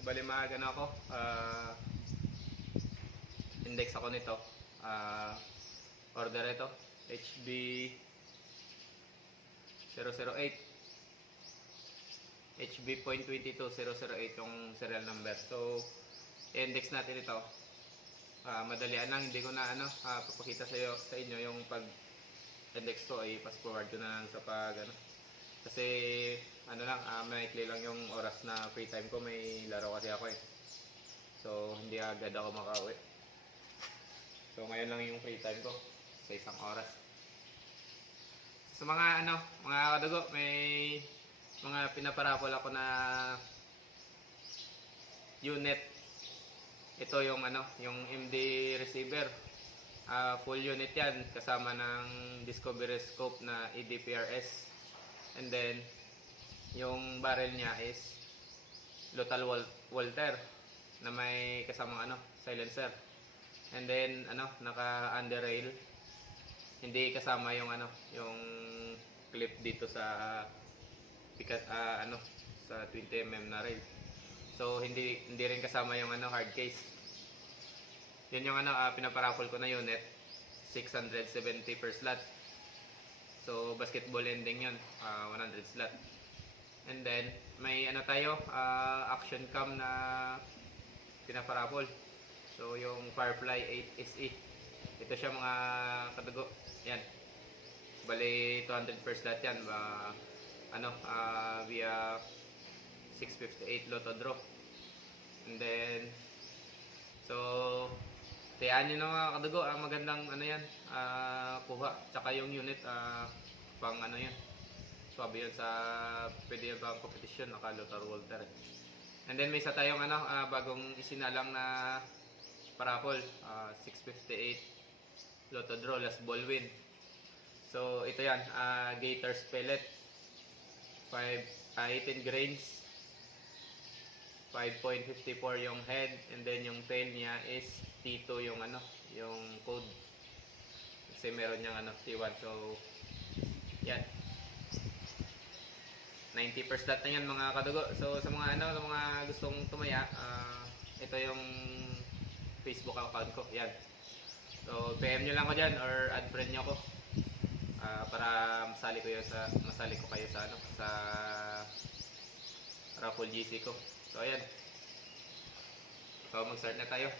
So, bali maaga na ako. Index ako nito. Order ito. HB 008. HB.22008 yung serial number. So, i-index natin ito. Madalian lang. Hindi ko na papakita sa inyo yung pag-index ko. Ay pass forward ko na lang sa kasi maikli lang yung oras na free time ko. May laro kasi ako eh. So, hindi agad ako makauwi. So, ngayon lang yung free time ko sa isang oras. Sa mga mga kadugo, may mga pinaparapol ako na unit. Ito yung yung MD receiver. Full unit yan kasama ng Discovery Scope na EDPRS. And then yung barrel niya is Lothal Walter na may kasamang silencer. And then naka under rail. Hindi kasama yung yung clip dito sa pikat sa 20mm na rail. So hindi rin kasama yung hard case. Yun yung pinaparapol ko na unit, 670 per slot. So basketball ending yun, 100 slot. And then may tayo, action cam na pinaparapol. So yung Firefly 8SE. Ito siya mga kadugo. Yan. Bali 200 per slot yan. Via 658 Lotto draw. And then so tiyaan nyo na mga kadugo, magandang yan, kuha. Tsaka yung unit, pang yan, swabe yun sa pwede yung pang competition, naka Lothal Walter. And then may isa tayong bagong isinalang na parapol, 658 Lotto draw, last ball win. So ito yan, Gators pellet, 18 grains, 5.54 yung head, and then yung tail niya is T2 yung yung code. Kasi meron niyang T1. So yan. 90 per slot na yan mga kadugo. So sa mga sa mga gustong tumaya, ito yung Facebook account ko. Yan. So PM nyo lang ko diyan or add friend nyo ko. Para masali ko kayo sa sa raffle GC ko. So ayan. So mag-start na tayo.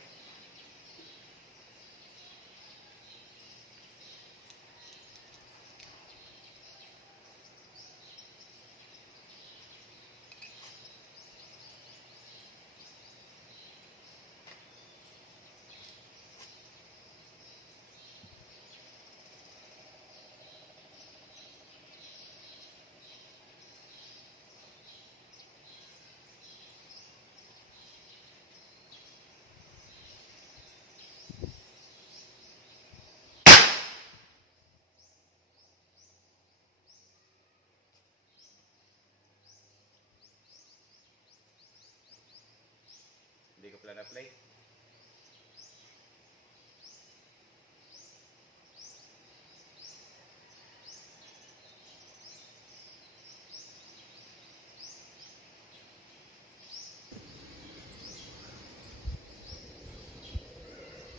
Hindi ko pala na-play.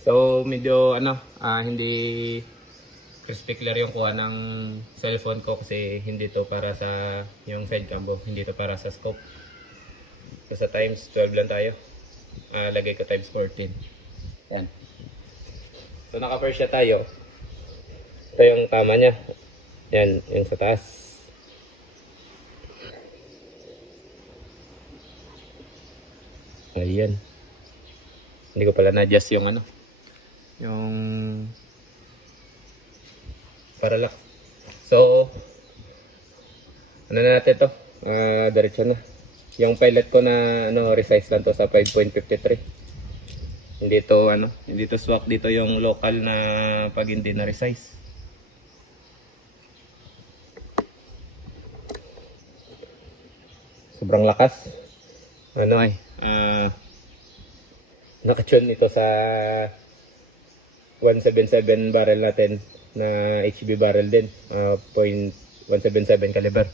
So medyo hindi crispy clear yung kuha ng cellphone ko kasi hindi to para sa yung side cam, hindi to para sa scope. So sa times 12 lang tayo. Lagay ko times 14. Yan. So naka-first siya tayo. Ito yung tama niya. Yan, yung sa taas. Ayan. Hindi ko pala na-adjust yung yung parallax. So na natin to. Diretso na. Yung pilot ko na resize lang to sa 5.53. Hindi to swak dito yung local na pag hindi na resize. Sobrang lakas. Nakatune ito sa 177 barrel natin na HB barrel din, .177 caliber.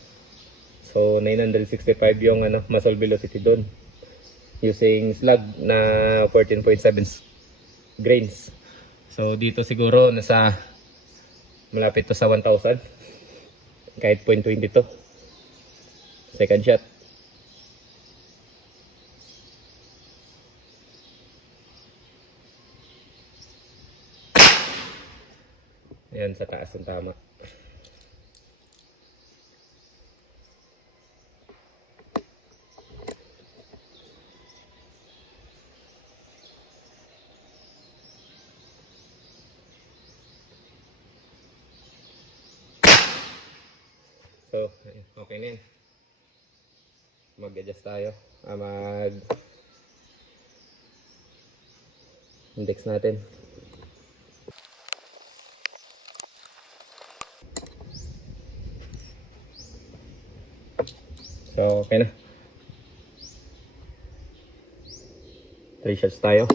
So 965 yung muzzle velocity doon. using slug na 14.7 grains. So dito siguro nasa malapit to sa 1,000 kahit 0.22 second shot. Ayan, sa taas ang tama. So, okay na yun. Mag-adjust tayo. Mag-index natin. So, okay na. 3 shots tayo.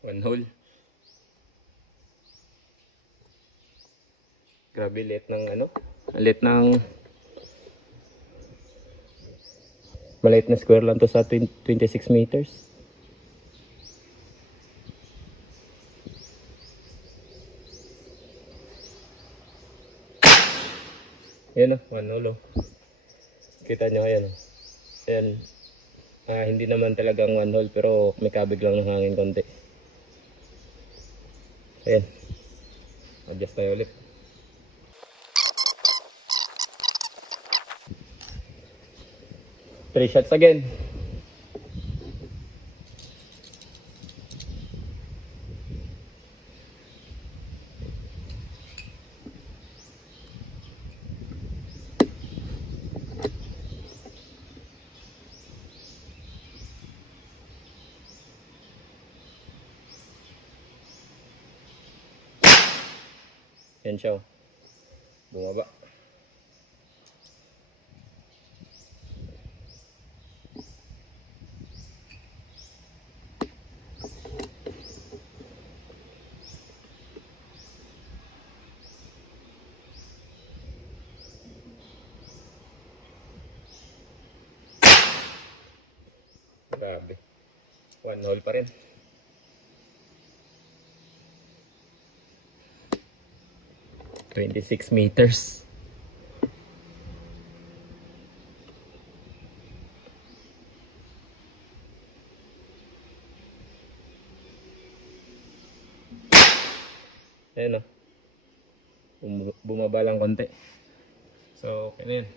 One hole. Grabe, liit ng liit ng maliit na square lang to sa 26 meters. Yan o, one hole o. Kita nyo, ayan o. Ayan. Hindi naman talagang one hole pero may kabig lang ng hangin konti. Ayan. Adjust tayo ulit. Three shots again. Yan siya. Bumaba. Grabe. One hole pa rin. "26 meters. Ayan o. Bumaba lang konti. So, okay na yun.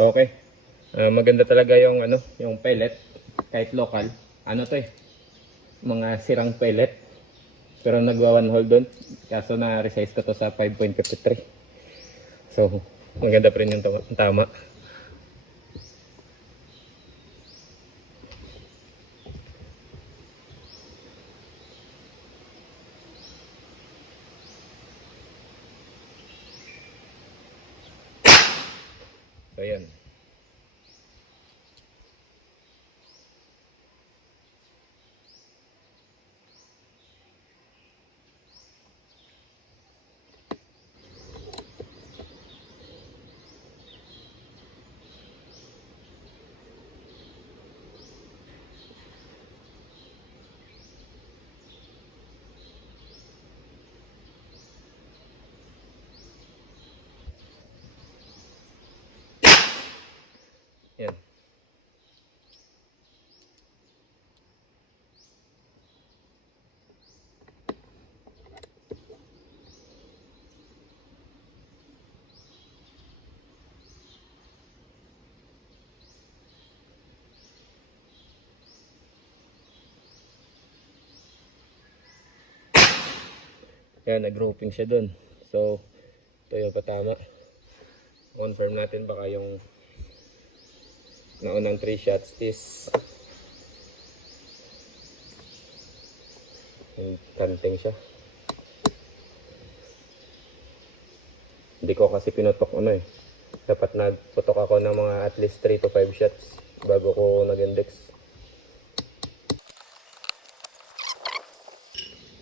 Okay. Maganda talaga yung yung pellet kahit local. Ano to mga sirang pellet. Pero nagwa one hole doon. Kaso na resize ko to sa 5.53. So, maganda pa rin yung tama. So, yan. Yan, nag-grouping siya dun. So, ito yung patama. Confirm natin baka yung naunang 3 shots is kanting siya. Hindi ko kasi pinutok ano eh. Dapat nagputok ako ng mga at least 3 to 5 shots bago ko nag-index.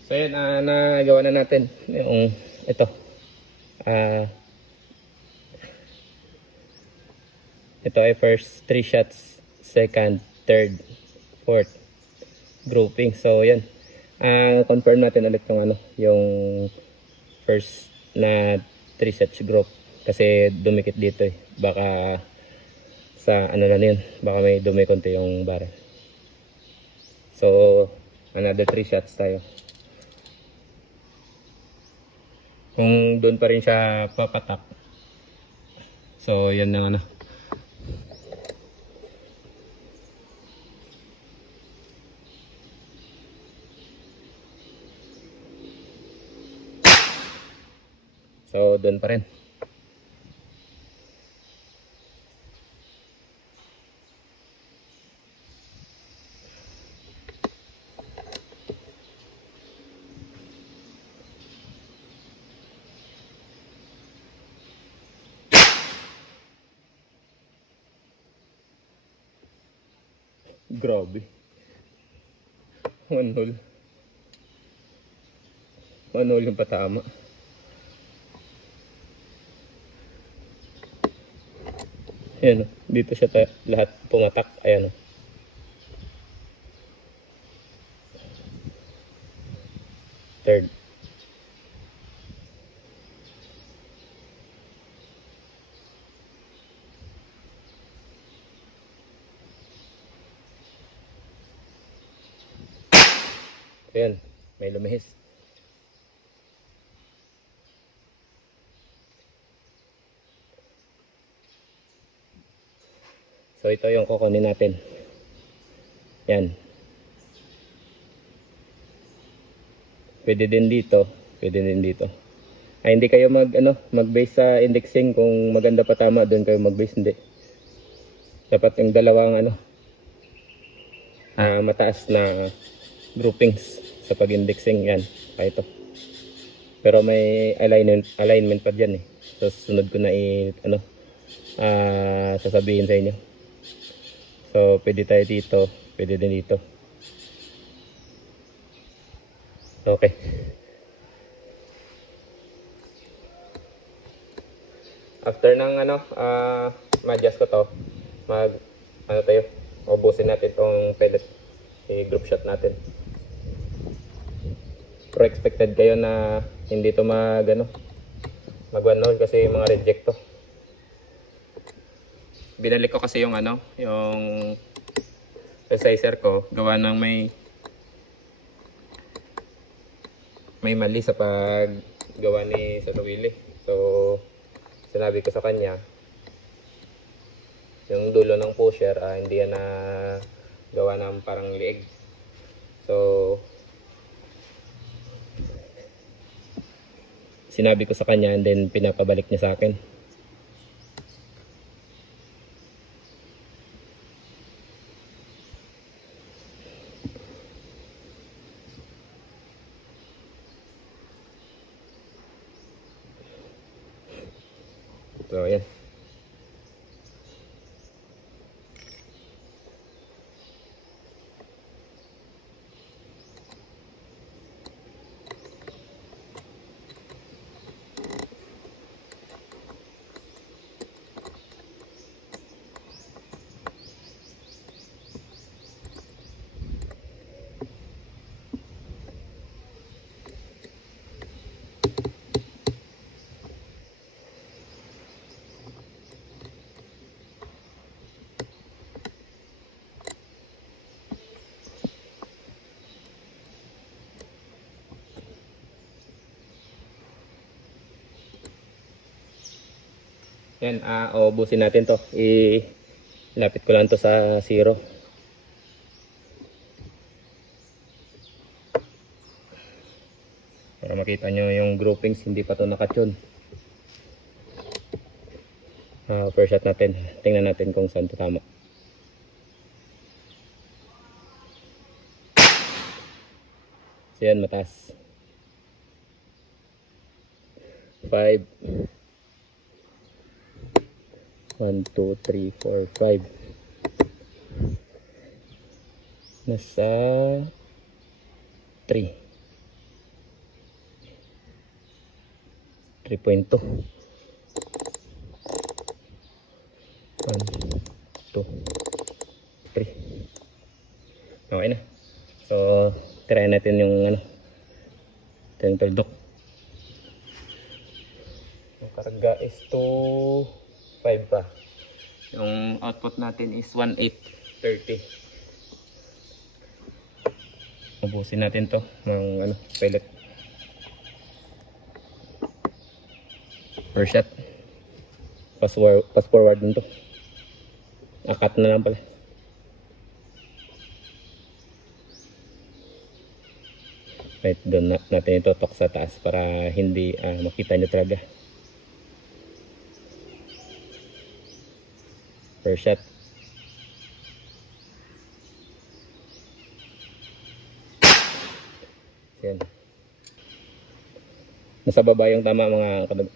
So yun, nagawa na natin yung ito. Ito ay first 3 shots, second, third, fourth grouping. So yan. Confirm natin ulit yung yung first na 3 shots group kasi dumikit dito eh. Baka sa na yun, baka may dumi konti yung barrel. So another 3 shots tayo. Kung doon pa rin siya papatak. So yan na So doon pa rin. Grabe. 1 hole. 1 hole yung patama. Ayan, dito siya lahat pumatak. Ayan. Third. Ayan, may lumihis. So ito yung kukunin natin. Yan. Pwede din dito, pwede din dito. Ay hindi kayo mag-base sa indexing kung maganda pa tama, doon kayo mag-base, hindi. Dapat yung dalawang mataas na groupings sa pag-indexing yan. Ito. Pero may alignment pa diyan eh. So sunod ko na sasabihin sa inyo. So pwede tayo dito, pwede din dito. Okay. After ng ma-adjust ko to, ubusin natin tong pellet, i-group shot natin. Pero expected kayo na hindi to mag 1 hole kasi mga reject to. Binalik ko kasi yung yung sizer ko, gawa ng may mali sa paggawa ni Sir Willie. So sinabi ko sa kanya yung dulo ng pusher hindi yan na gawa ng parang liig. So sinabi ko sa kanya and then pinapabalik niya sa akin. So yan. Yan, ubusin natin to. Ilapit ko lang to sa 0. Para makita nyo yung groupings, hindi pa to nakatune. First shot natin, tingnan natin kung saan to tama. So yan, mataas. 5 1, 2, 3, 4, 5. Nasa 3 3.2. 1, 2, 3. Okay na. So, try natin yung ano, tuldok. Yung karga is 2.5 pa. Yung output natin is 1.830. Ubusin natin to ng ano, pellet. First shot. Pass forward din to. Akat na lang pala. Right, doon natin itutok sa taas para hindi makita nyo talaga. First shot. Yan. Nasa baba yung tama mga kadag.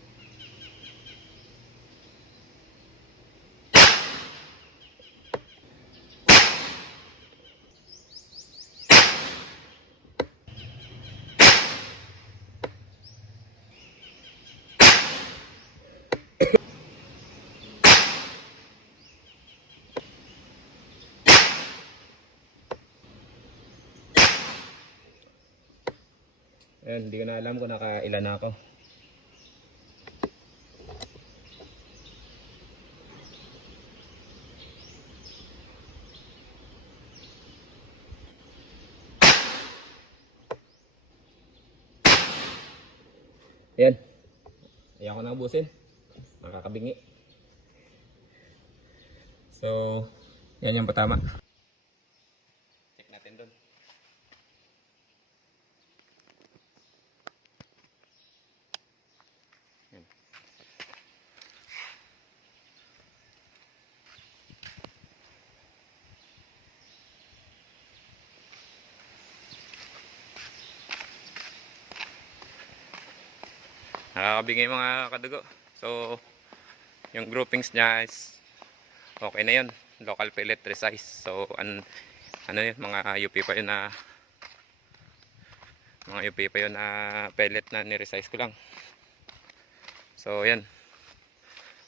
Ayan, hindi ko na alam kung nakailan na ako. Ayan. Ayaw ko na ubusin. Makakabingi. So, yan yung patama. Check natin doon. Nakakabingay mga kadugo. So, yung groupings niya is okay na yun. Local pellet resize. So, ano yun, mga UP pa yun na pellet na ni-resize ko lang. So, yan.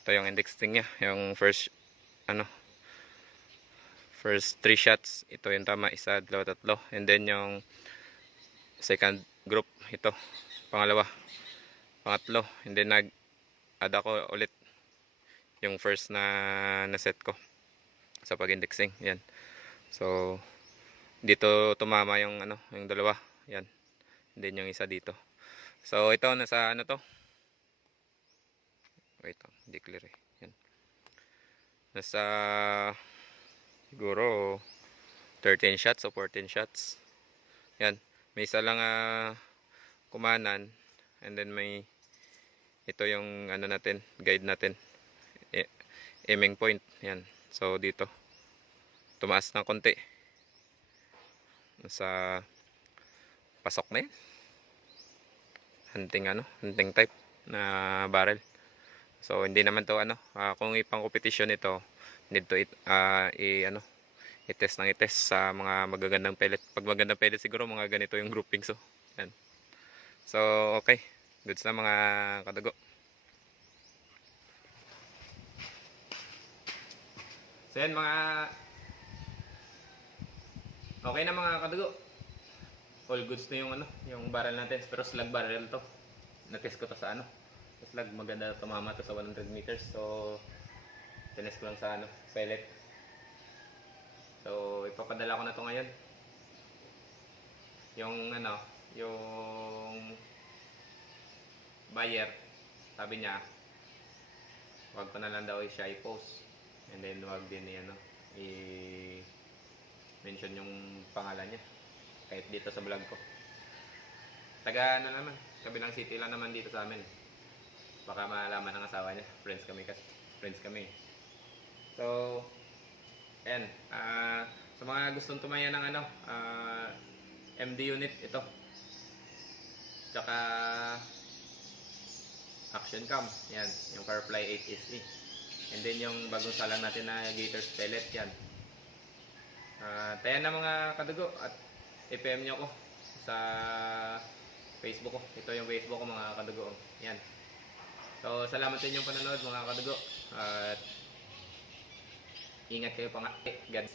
Ito yung indexing niya. Yung first 3 shots. Ito yung tama. 1, 2, 3. And then yung second group. Ito. Pangalawa. Pangatlo, and then nag-add ako ulit yung first na set ko sa pag-indexing. Yan. So, dito tumama yung yung dalawa. Yan. And then yung isa dito. So, ito nasa ano to? Wait, hindi clear eh. Yan. Nasa siguro 13 shots o 14 shots. Yan. May isa lang kumanan, and then may ito yung natin, guide natin, aiming point. Yan. So dito tumaas ng konti, sa pasok na yan, hunting type na barrel. So hindi naman to kung ipang competition ito, need to i-test sa mga magagandang pellet. Pag magandang pellet siguro mga ganito yung grouping. So yan. So okay, goods na mga kadugo. So yan mga okay na mga kadugo. All goods na yung barrel natin. Pero slug barrel to. Na-test ko to sa slug, maganda tumama to sa 100 meters. So tinest ko lang sa pellet. So ipapadala ko na to ngayon. Yung yung buyer, sabi niya wag ko na lang daw siya i-post, and then wag din i-mention yung pangalan niya kahit dito sa vlog ko. Taga naman, kabilang city lang naman dito sa amin. Baka malaman ng asawa niya. Friends kami kasi. Friends kami. So, ayan. Sa mga gustong tumaya ng MD unit, ito. Tsaka, action cam. Yan. Yung Firefly 8 SE. And then yung bagong salang natin na Gators pellet. Yan. Tayan na mga kadugo. At i-PM nyo ko sa Facebook ko. Ito yung Facebook ko mga kadugo. Yan. So, salamat sa inyong panonood mga kadugo. At ingat kayo pa nga. God.